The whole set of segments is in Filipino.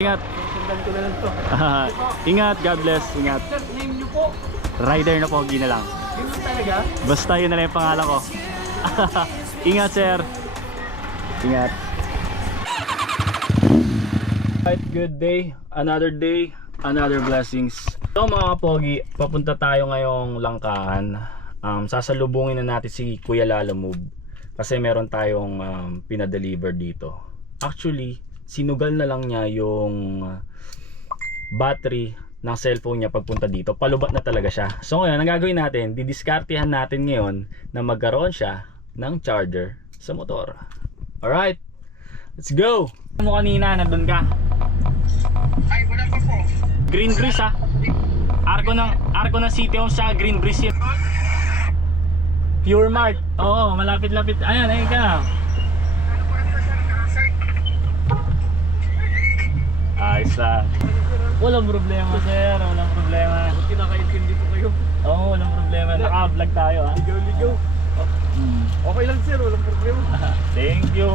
Ingat. Sundan ko na lang to. Ingat, God bless. Ingat. Sir, name niyo po. Rider na Pogi na lang. Yun talaga? Basta yun na lang yung pangalan ko. Ingat, sir. Ingat. Right, good day. Another day, another blessings. So mga kapogi, papunta tayo ngayong Langkahan. Sasalubungin na natin si Kuya Lalamove kasi meron tayong pinadeliver dito. Actually, sinugal na lang niya yung battery ng cellphone niya pagpunta dito. Palubat na talaga siya. So ngayon, ang gagawin natin, didiskartehan natin ngayon na magkaroon siya ng charger sa motor. Alright, let's go! Ano kanina, nandun ka? Ay, wala pa po. Green Breeze ha? Argo ng City Home sa Green Breeze yun. Pure Mart. Oo, malapit-lapit. Ayan, ayun ka. Ayos lang. Walang problema sir, walang problema. Kinakaintindi po kayo. Oo, walang problema. Naka-vlog tayo ha. Ligaw-ligaw. Okay lang sir, walang problema. Thank you.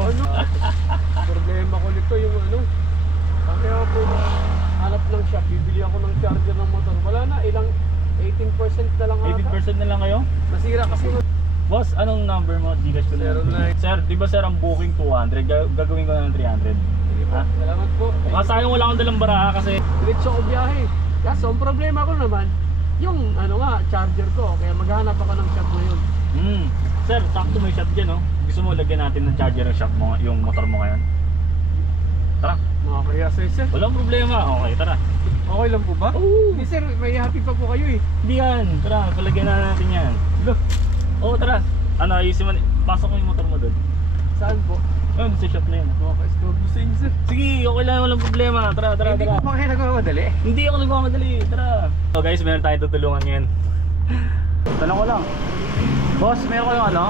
Problema ko nito yung ano. Kaya po, hanap ng shop, bibili ako ng charger ng motor. Wala na, ilang 18% na lang ata. 18% na lang kayo? Nasira kasi. Boss, anong number mo? Gcash ko na. 09. Sir, di ba sir ang booking 200? Gagawin ko na ng 300. Ha? Salamat po. Sayang wala akong dalang baraha kasi Diretso ko biyahe. Kaso, ang problema ko naman, yung ano nga, charger ko. Kaya maghanap ako ng shop ngayon. Sir, sakto may shop dyan, no? Gusto mo lagyan natin ng charger ng shop mo, yung motor mo ngayon? Tara. Makakaya sa'yo sir. Walang problema. Okay, tara. Okay lang po ba? Oo. Hindi sir, may happy pa po kayo eh. Hindi yan. Tara, palagyan na natin yan. Look, Oo, tara. Ano, ayusin mo. Pasok mo yung motor mo doon. saan po? Ayun, sa shop na yun. Okay, stop sa inyo sir. Sige, okay lang. Walang problema. Tara, tara, Hindi tara. ko pa kayo nagmamadali. Hindi ako nagmamadali. Tara. So guys, meron tayong tutulungan ngayon. Tanong ko lang. Boss, meron kayong ano?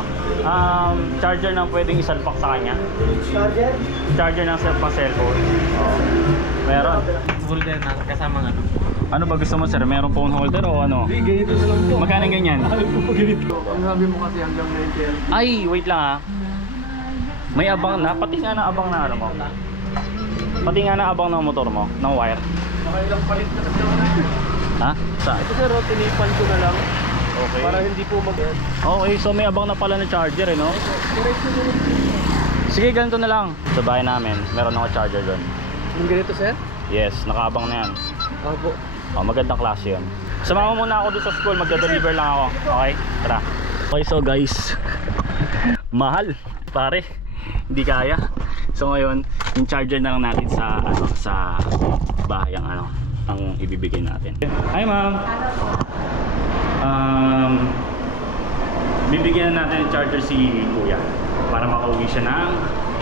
Charger na pwedeng isalpak sa kanya? Charger? Charger ng cellphone. Oh. Meron. Holder na, kasama nga. Ano ba gusto mo sir? Meron phone holder o ano? Hindi, ganito na lang po. Magkano ganyan? Ayaw po ganito. Ang sabi mo kasi hanggang 90. Ay, wait lang ah. May abang na? Pati nga na abang na ano mo? Pati nga na abang ng motor mo? Ng wire? Makailang palit na kasi ako na. Ha? Saan? Ito sir, tinipan ko na lang. Okay. Para hindi po mag... Okay, so may abang na pala na charger eh no? Diretso na lang. Sige, ganito na lang. Sa bahay namin, meron ako charger doon. Yung ganito sir? Yes, nakaabang na yan. Opo. Oh, magandang klase yun. Samahan mo muna ako doon sa school, magda-deliver lang ako. Okay? Tara. Okay, so guys, mahal, pare. Hindi kaya. So ngayon, yung charger na lang natin sa ano, sa bahay ang ibibigay natin. Hi, ma'am. Bibigyan natin ng charger si Kuya para makauwi siya ng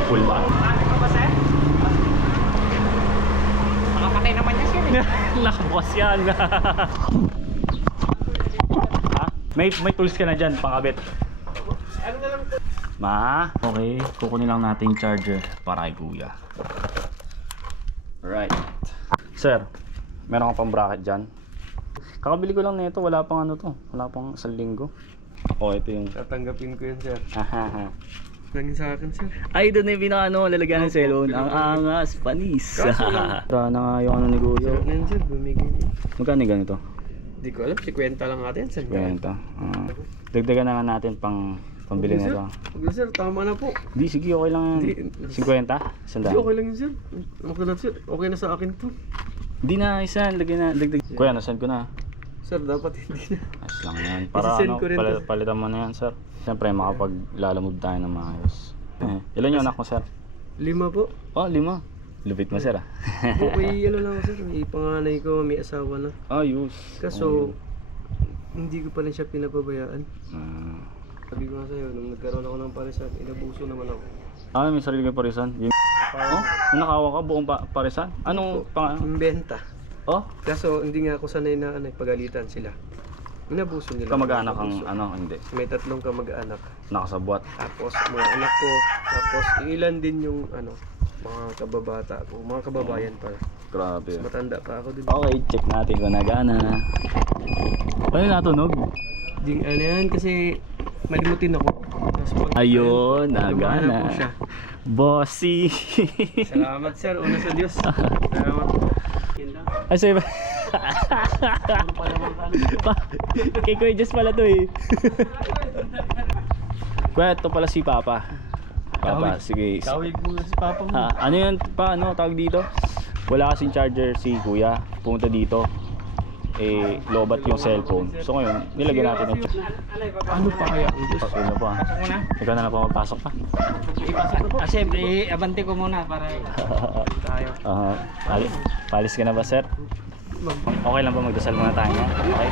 full bag. Ano ko ba sir? Makapatay naman niya sir. Nakabukas yan. Ha? May tools ka na dyan, pangkabit. Ano na lang po? Ma, okay. Kukunin lang natin yung charger para kay Kuya. Alright. Sir, meron ka pang bracket dyan? Kakabili ko lang nito, wala pang ano to. Wala pang isang linggo. Oh, ito yung... Tatanggapin ko yun sir. Hahaha. Langin sa akin sir. Ay, doon na yung pinaka lalagyan ng cellphone. Ang angas, panis. Kaso lang. Tara na nga yung ano ni Kuya. Sir, ngayon sir, bumigay niya. Magkano yung ganito? Hindi ko alam, 50 lang natin sir. Kwenta. Dagdagan na nga natin pambili Okay, sir. nito. Okay sir, tama na po. Di, sige, okay lang yan. Di. 50? Sandaan. Hindi, okay lang yun sir. Okay lang sir, okay na sa akin to. Di na, isa, lagyan na, dagdag. Kuya, nasend ko na. Sir, dapat hindi na. Ayos lang yan. Para Isisend ano, ko rin to. palitan mo na yan, sir. Siyempre, makapag-lalamove tayo ng maayos. Ilan yung anak mo, sir? 5 po. Oh, 5. Lupit mo, sir, ah. Okay, ano lang sir, may panganay ko, may asawa na. Ayos. Kaso, hindi ko pa rin siya pinapabayaan. Ah. Sabi ko nga sa'yo, nung nagkaroon ako ng parisan, inabuso naman ako. May sarili kang parisan. Oh, nakawa ka, buong parisan? Anong pang... Yung benta. Oh, Kaso, hindi nga ako sanay na pagalitan sila. Inabuso nila. kamag-anak ang Inabuso. ano, hindi. May 3 kamag-anak. Nakasabwat. Tapos, mga anak ko. Tapos, ilan din yung mga kababata ko. Mga kababayan pa. Grabe. Matanda pa ako din. Okay, check natin kung nagana. Ano natunog? Ding ano yan, kasi malimutin ako. Tapos, Ayun, lumana nagana. po siya. Bossy. Salamat sir, una sa Diyos. Salamat po. Yan lang. Ay, sorry ba? Ano pa naman ka, ano? Kay Kuya Jess pala to eh. Kuya, ito pala si Papa. Papa, sige. Kawig mo na si Papa mo. Ano yan pa, ano tawag dito? Wala kasing charger si Kuya. Pumunta dito. Eh, lobat yung cellphone. So ngayon, nilagyan natin ng charger. Ano pa kaya ang Diyos? Pasok pa. Ikaw na lang pa magpasok pa. Siyempre, abante ko muna para tayo. Palis ka na ba, sir? Okay lang ba magdasal muna tayo? Okay?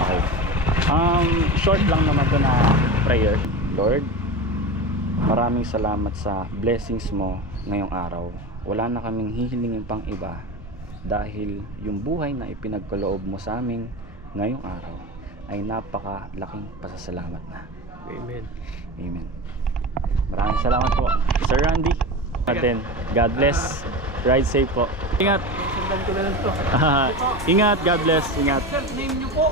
Okay. Short lang naman to na prayer. Lord, maraming salamat sa blessings mo ngayong araw. Wala na kaming hihilingin pang iba dahil yung buhay na ipinagkaloob mo sa amin ngayong araw ay napakalaking pasasalamat na. Amen. Amen. Maraming salamat po, Sir Randy. Natin. God bless. Ride safe po. Ingat. Sundan ko na lang to. Ingat. God bless. Ingat. Sir, name niyo po.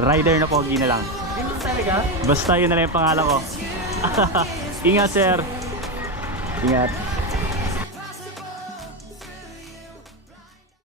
Rider na pogi na lang. Ganun talaga? Basta yun na lang yung pangalan ko. Ingat, sir. Ingat.